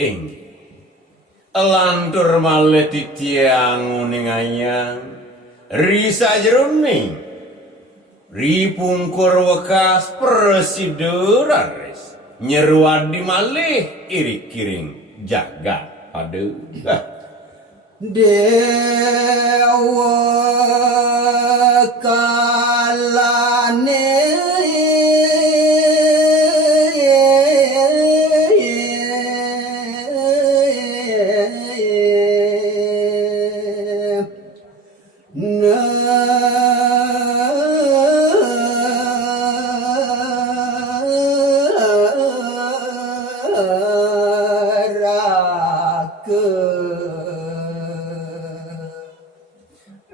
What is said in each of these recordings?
Ing lantur malih titiang uninganyang risa jroning ripungkur wekas persiduraris nyeruadi malih irik kiring jagat aduh Dewa kalane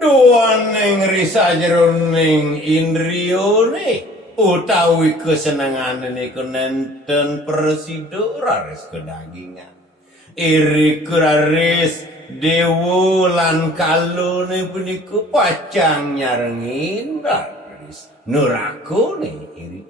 duaning risa jroning indriyane utawi kesenengane niku nenten persiduraris kedagingan irik raris dewa lan kalone puniku pacang nyarengin raris nurakune irik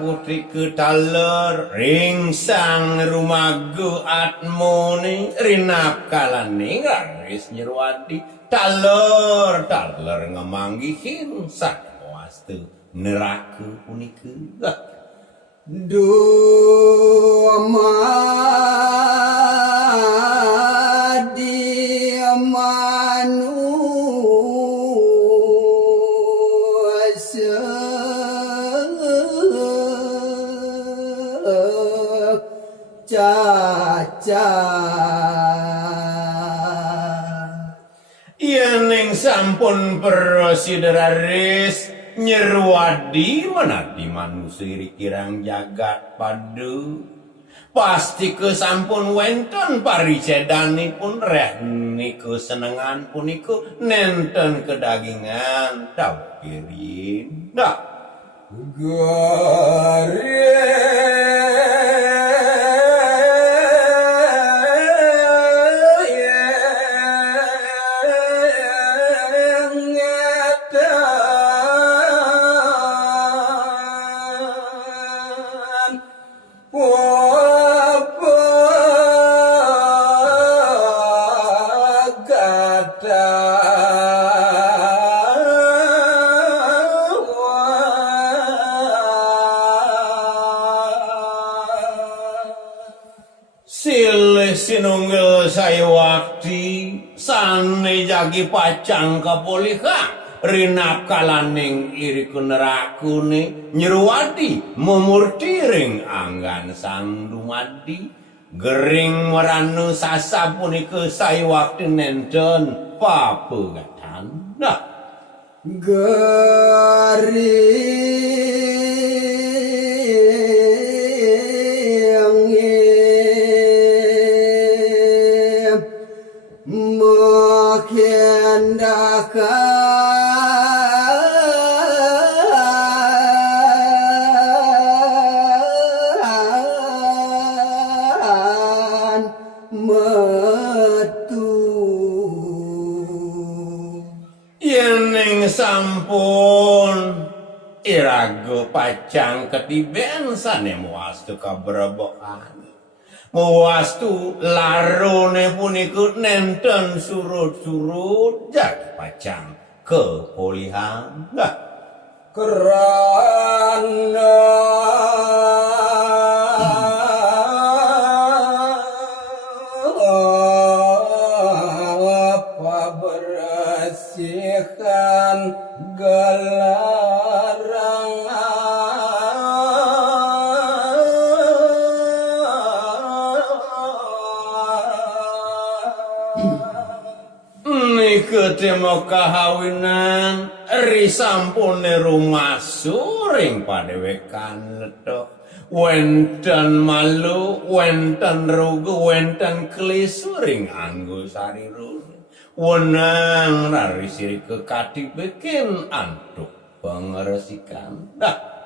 putri ketaler ring sang rumagu atmone rinap kalane garis nyerwadi taler ngemanggihin sak wastu neraka punika Dumadi manusia Yening sampun persideraris nyerwadi menadi manusia kirang jagat padu pasti kesampun wenten paricedanipun reh niku senengan puniku nenten kedagingan tawkirin silih sinunggil saya wakti sane jagi pacang kapolika rinap kalaning iriku nerakune nyeruwadi memurti ring anggan sang dumadi gering meranu sasa punika saya wakti nenten papegatan Yening sampun irago pacang ketiben sane muastu kabrebokan Wastu larone punika nenten surut-surut jadi pacang kepolihan. Nah, Kerana pabersihan gelarang nike temo kahawinan risampune rumasu ring padewekan netok wenten malu wenten rugu wenten klisu ring anggo sarirun wenang rari siri kekati bikin antuk pengeresikan dah